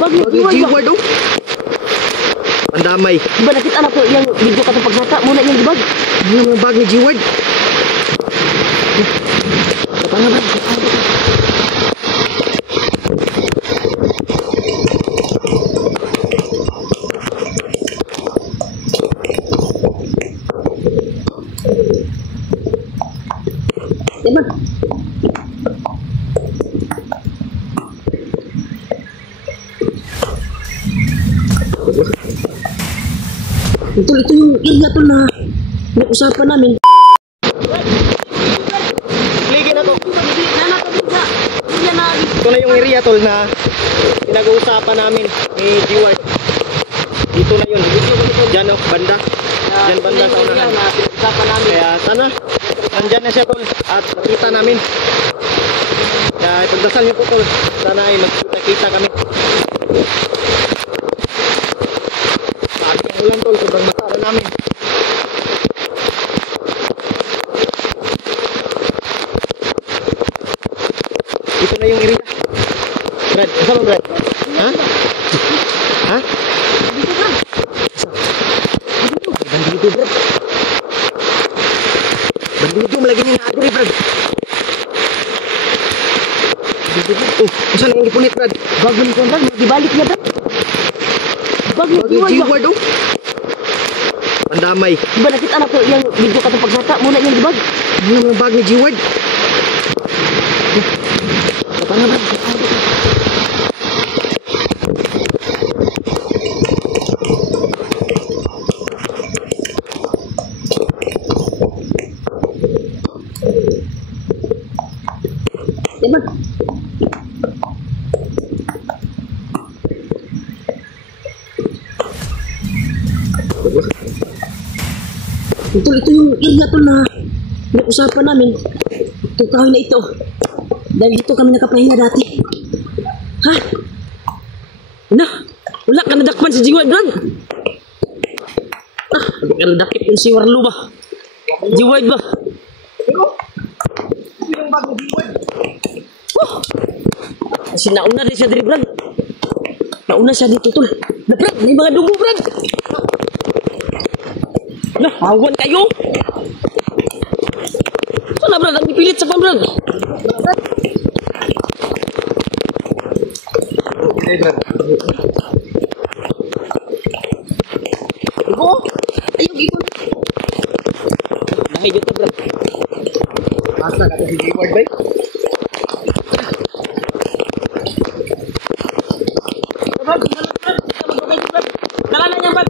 Bag ni G-Ward oh. Ang damay. Di ba nakita na to yung video ka itong paghata muna yung bag? Ano yung bag ni G-Ward? Kapanga ba? Diba? Ito yung area to na usapan namin. Ligin na to. Ito na yung area tol na pinag-uusapan namin ni G-Ward. Dito na yun. Diyan o, banda. Diyan banda sa unahan. Kaya sana, nandyan na siya tol. At nakita namin. Kaya ipagdasal niyo po tol. Sana ay magkita-kita kami. Sabi ang ulan tol, sobrang matara namin. Ito na yung area. Brad, asa mo Brad? Ha? Ha? Dito Brad. Bandido Brad. Bandido, malagyan niya na agri Brad. Bandido Brad. Oh, asa na yung ipunit Brad? Bago ni Brad, dibalik niya Brad. Bag ni G-Ward oh. Ang damay. Di ba nakita na to yung video ka itong paghata muna yung bag? Ano yung bag ni G-Ward? Kapanga ba? Diba? Ito yung area to na usapan namin. Itong kahoy na ito. Dahil dito kami nakapahinga dati. Ha? Na, wala ka nadakpan si G-Ward Brad. Ah, hindi ka nadakip yung si Warlo ba? G-Ward ba? Pero, ito yung bag ni G-Ward. Oh! Kasi nauna rin siya dito Brad. Nauna siya dito tol. Na Brad, may mga dugo Brad. Nah, awan kayo. Sana Brad, ang dipilit sa pan Brad. Okay Brad. Iko? Ayun, iko. Dahil dito Brad. Asa ka si G-Ward ba? Brad, dala na niya Brad.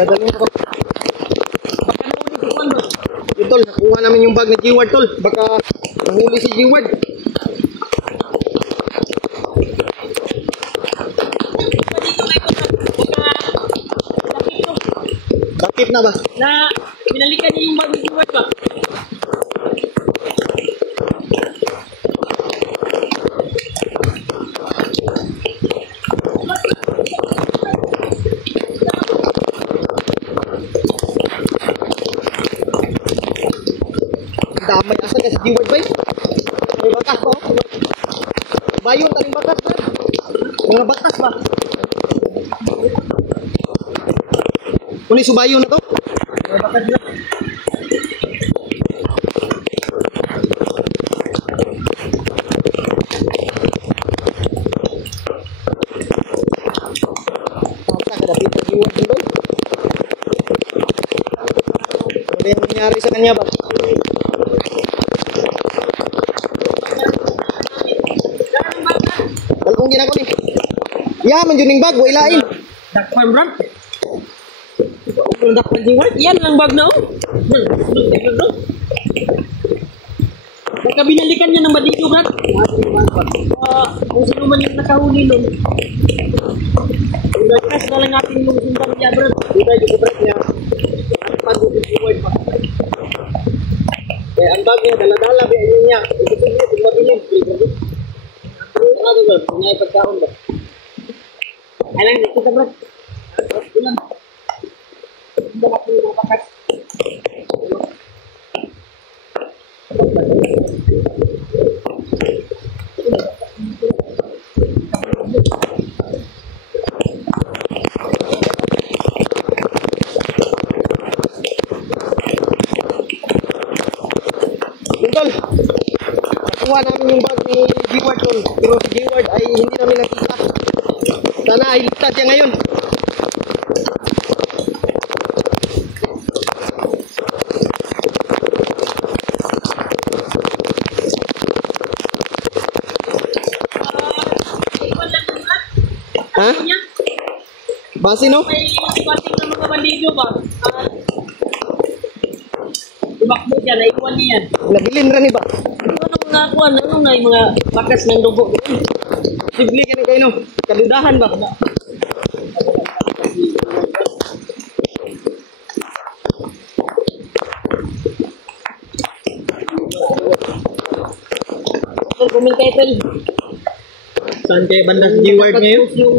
Dadalhin ko. Baka nauli si Juan Brad. Yun tol, nakuha namin yung bag ni G-Ward tol. Baka nahuli si G-Ward. Bakit na ba? Na pinalikan niya yung bag ni Juan ba? Damay asa ka si G-Ward ba? May bakas ba? Bayon taling bakas ba? Mga bakas ba? Kuni subayon na to? Mga bakas ba? Asa ka dapit sa G-Ward ba? Ano yung nangyari sa kanya ba? Dalkong ginako ni. Ya, man juning bag, way lain. Dakpan Brad. Kung dakpan si Juan, yan lang bag na oh. Baka binalikan niya ng badito Brad. Kung sino man yung nakahuli nun. Nagkas na lang natin yung sundan niya Brad. Kita juga Brad niya. Pag G-Ward pa. Kaya ang bag niya, dala-dala ba niya. Ito niya, kung mabilin. Ano ba? Kung may pagkaon ba? Alang, kita Brad. Ilan? Hindi ako yung bakas. nakuha namin yung bag ni G-Ward tol. Pero si G-Ward ay hindi namin nakita. Sana ay ligtas siya ngayon. Ha? Base no? May pating ng mga bandido ba? Tumakbo dyan, naiwan niyan. Nabilin rin iba. Ano nga kuha, ano nga yung mga bakas ng dugo? Sibli ka kayo no? Kadudahan ba? Tol, kumintay tol. Saan kayo banda si G-Ward ngayon? Yung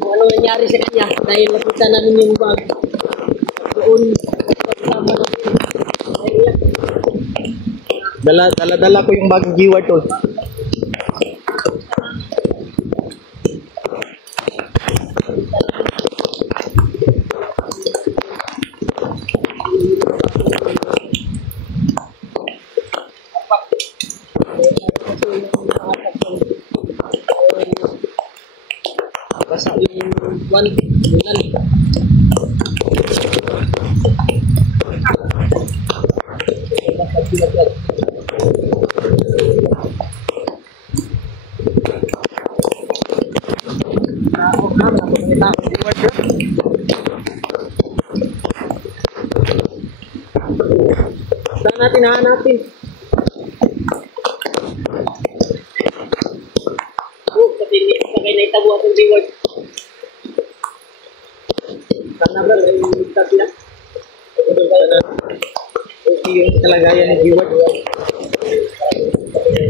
kung ano nangyari sa kanya dahil nakita namin yung bag. Doon, kasama namin. Dala ko yung bag ni G-Ward tol. Basta yung one, bulan. Tao na, mga tao. G-Ward bro. Saan natin hahanapin? Sa kay naitabo atong reward. Sana bro, ay ligtas sila. Okay yung kalagayan ni G-Ward.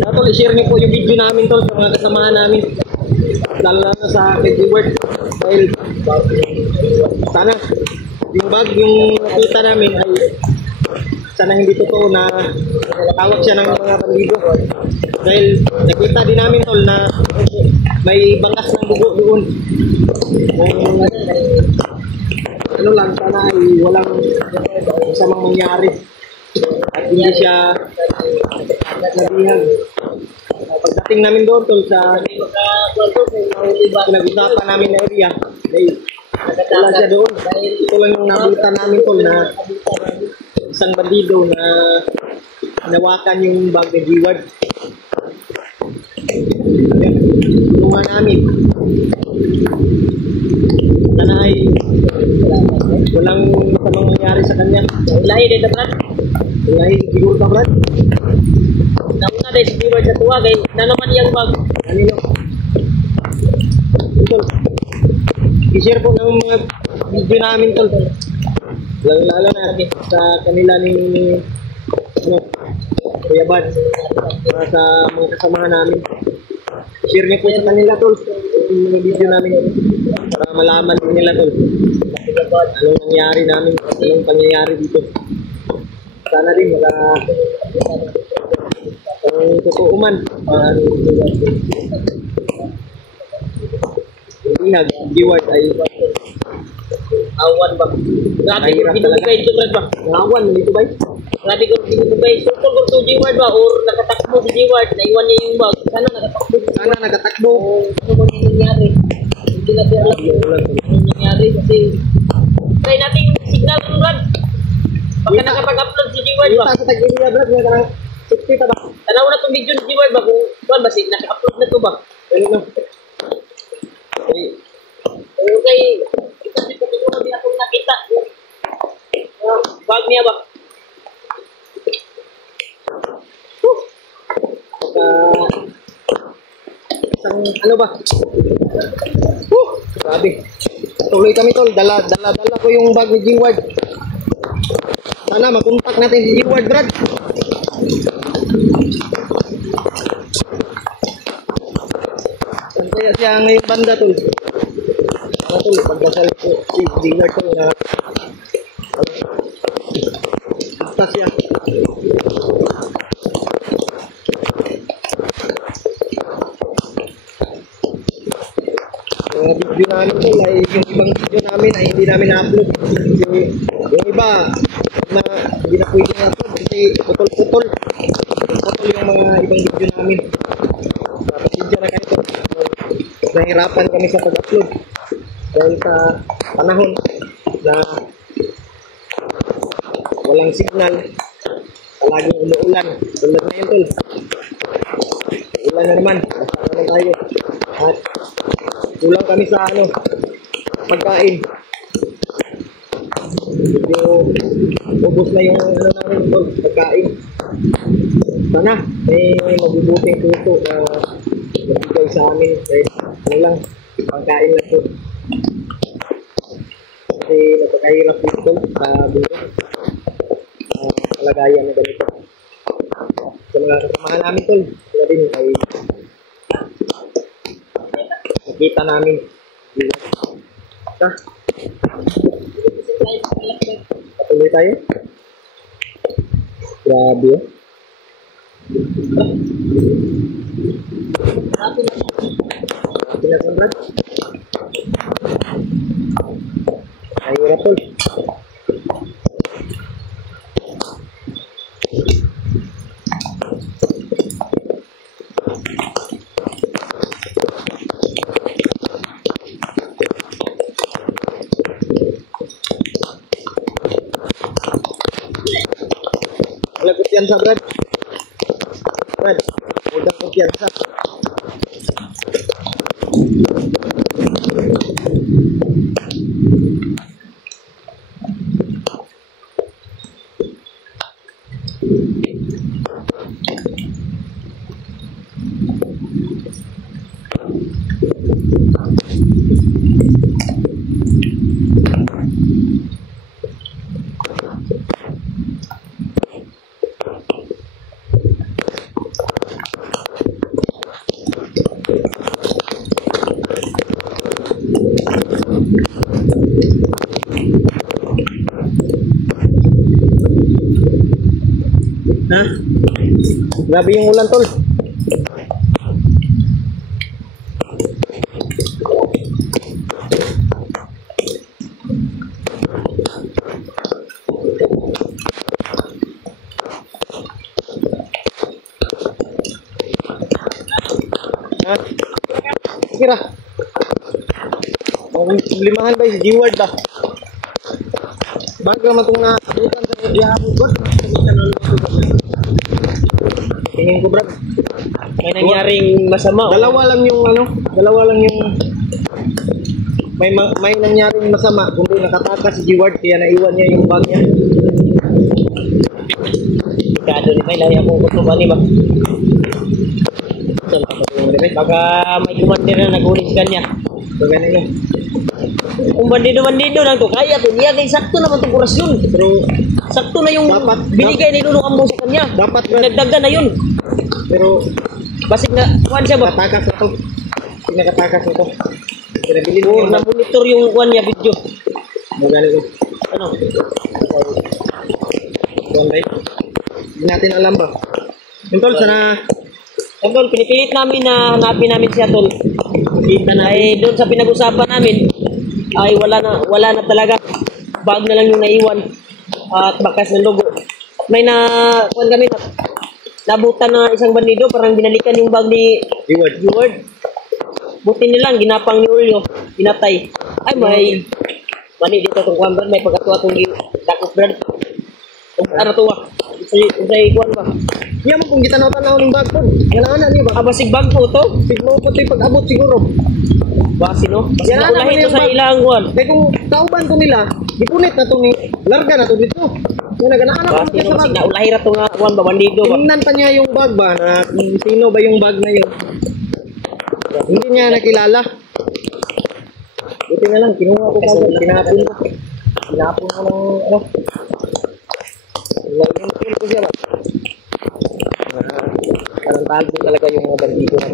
Tol, i-share niyo po yung video namin tol sa mga kasamahan namin. Lalo na sa kay G-Ward. Dahil sana yung bag yung nakita namin ay sana hindi totoo na tawag siya ng mga bandido. Dahil nakita din namin tol na may bangas ng dugo doon. Kung ano lang, sana ay walang masamang mangyari at hindi siya nabihag. Pagdating namin doon tol sa pinag-usapan namin na area, ay wala siya doon. Ito lang yung nabutan namin tol na isang bandido na hinawakan yung bag ni G-Ward. Tulungan namin. Sana ay walang masamang mangyari sa kanya. Ilahi din na brad. Walang siguro ka brad. Nauna dahil si reward sa tuwa kay nanaman yung bag. Kanino? Tol, i-share po ng mga video namin tol. Lalo na sa kanila ni ano, Kuya Bad, sa mga kasamahan namin. Share niyo po sa kanila tol yung mga video namin para malaman din nila tol anong nangyari namin, anong pangyayari dito. Sana din kung totoo man inihag, G-Ward ay Awan ba? Grabe Mahirap kung binubugay ito brad ba? ngawan dito ba? Grabe kung binubugay. Sutol ko to G-Ward ba? Or nakatakbo si G-Ward. Naiwan niya yung bag. Sana nakatakbo. Sana nagatakbo. Ano ba yung nangyari? Hindi natin alam yung ano nangyari kasi try natin yung signal ng brad. Pagka nakapag-upload si G-Ward ba? Sa tag-area brad, nga karang 60 pa ba? Tanaw na itong video ni G-Ward ba? Kung kuwan ba? Naka-upload na to ba? Ano no? Okay. Kasi patulungan din akong nakita. Bag niya ba? Isang ano ba? Grabe. Tuloy kami tol. Dala ko yung bag ni G-Ward. Sana mag-contact natin si G-Ward brad. Saan kaya siya ngayong banda tol? Ano tol, pagdasal ko si G-Ward tol na basta siya. Video namin tol ay yung ibang video namin ay hindi namin na-upload. Yung iba na hindi na pwede i-upload kasi putol-putol. Putol yung mga ibang video namin. Pasensya na kayo. Nahirapan kami sa pag-upload dahil sa panahon na walang signal, palaging umuulan. Tulad ngayon, tol. Ulan na naman. Basta naman tayo. At kulang kami sa pagkain. Medyo ubos na yung namin, tol, pagkain. Sana may mabubuting puso na magbigay sa amin kahit lang, pagkain lang po. Kasi napakahirap dito sa buhay. Kalagayan na ganito. Sa mga kasamahan namin, tol, sila din ay nakita namin. Ha? Patuloy tayo? Grabe, oh. Grabe na sobrang. Mahirap, tol. Lagot yan sa Brad. Brad, udang ko yan sa. Ha? Grabe yung ulan, tol. Ha? Kira. Ang limahan ba si G-Word ba? Bago naman itong nakutan sa dihabot ba? Tingin ko, Brad. May nangyaring masama. Dalawa lang yung may nangyaring masama kundi nakatakas si G-Word kaya naiwan niya yung bag niya. Kado ni may lahi akong kutuban ni ba? Baka may kumandir na nagulis kanya. So ganun yun. Kung bandido lang to, kaya to niya kay sakto naman itong kurasyon. Pero sakto na yung binigay ni Lolo Ambo sa kanya. dapat, Brad. Nagdagda na yun. Pero Basig na, kuhan siya ba? katakas na to. Pinakatakas na to. Pinabili mo Oo, yung bag. na-monitor yung kuhan niya video. So ganun yun. Ano? Kuhan ba yun? Hindi natin alam ba? Yung tol, sana Tol, pinipilit namin na hanapin namin siya, Tol. kita na Ay doon sa pinag-usapan namin ay wala na talaga. Bag na lang yung naiwan at bakas ng logo. May kuhan kami na nabutan na isang bandido, parang binalikan yung bag ni G-Word. G-Word. Buti nilang ginapang ni Ulyo, ginatay. Ay may mani dito tong kuhan, Brad, may pagkatuwa tong dakot, Brad. Ano tuwa? Usay kuhan ba? Yan mo kung gitanaw-tanaw ng bag po. Kailangan niya ba? Basig bag po to. Sigmo po ito yung pag-abot siguro. Basi no? Basi Yan na naman ulahin to yung sa bag. ilang kuhan. Kaya kung kauban ko nila, ipunit na to ni larga na to dito. Kung naganaan ako Basi no? sa Basig bag. na ulahin na tong kuhan ba, bandido ba? Tingnan pa niya yung bag ba na kung sino ba yung bag na yun. Hindi niya nakilala. Buti na lang, kinuha ko kagad. Tinapon ko. Tinapon ko ng ano. Lagyan ko siya ba? Parang tago talaga yung mga bandido na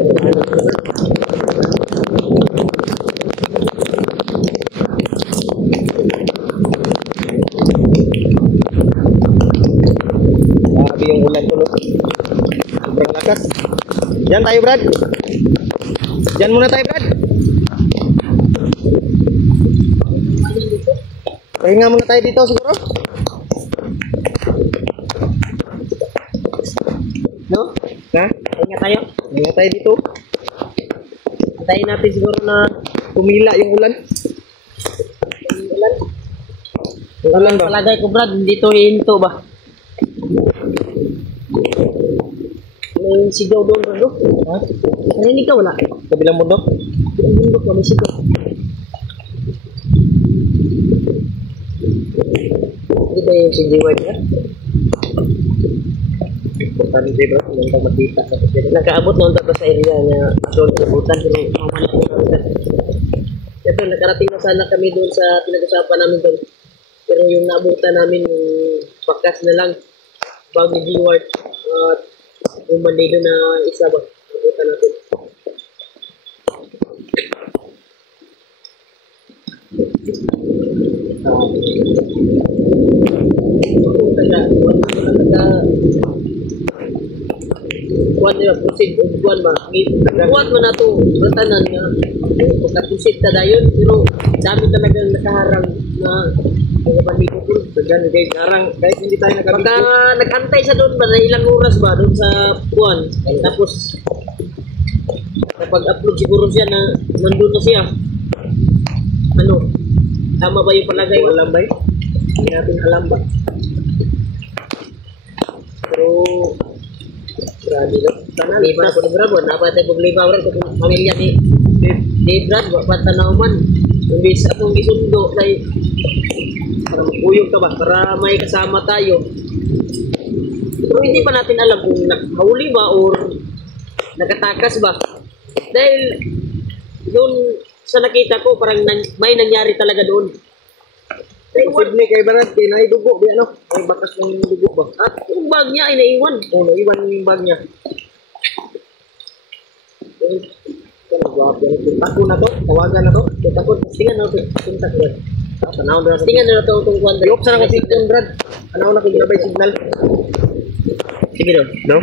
grabe yung ulan tulo. Sobrang lakas. Diyan tayo, Brad. Diyan muna tayo, Brad. Pahinga muna tayo dito siguro. No? Ha? Ingat tayo. Ingat tayo dito. Antayin natin siguro na Tumila yung ulan. yung ulan. Yung ulan ba? Palagay ko Brad, hindi to hinto ba? May sigaw doon Brad. Ha? Narinig ka wala? Kabilang bundok? Ang bundok ba may sigaw? Hindi ba yung si Jiward niya? Importante bro. Yung pag makita. Nakaabot na unta pa sa area niya doon sa butan pero mamaya ko pa. Ito, nakarating na sana kami doon sa pinag-usapan namin doon. Pero yung naabutan namin yung pakas na lang bago yung Jiward at yung bandido na isa ba naabutan natin. Kuan nila proceed og kuan ba kuan man nato ratanan nga pagkatusid ta dayon pero dami talagang nakaharang na mga bandido ko Sagyan guys. Narang guys hindi tayo pagka nakabigyo. nagantay sa doon ba na ilang oras ba doon sa kuan tapos kapag upload siguro siya na nandun na siya ano tama ba yung palagay Hindi alam ba eh? Hindi natin alam ba? pero Grabe lang. Sana di pa ako ni Brad dapat tayo problema rin kung pamilya ni Brad wala tanaw man imbis akong gisundo kay para maguyog ka ba para may kasama tayo pero hindi pa natin alam kung nakahuli ba or nakatakas ba dahil doon sa nakita ko parang may nangyari talaga doon Posible kay Barat, kay naidugo, di ano? Ay bakas ng dugo ba? at yung bag niya ay naiwan Oo, naiwan yung bag niya. Tako na to, tawagan na to. takot tingnan na ito kontak Brad Tanaw na to. tingnan na ito itong kuwan Iop sa nang signal, Brad. Tanaw na kung grabay signal. sige daw No?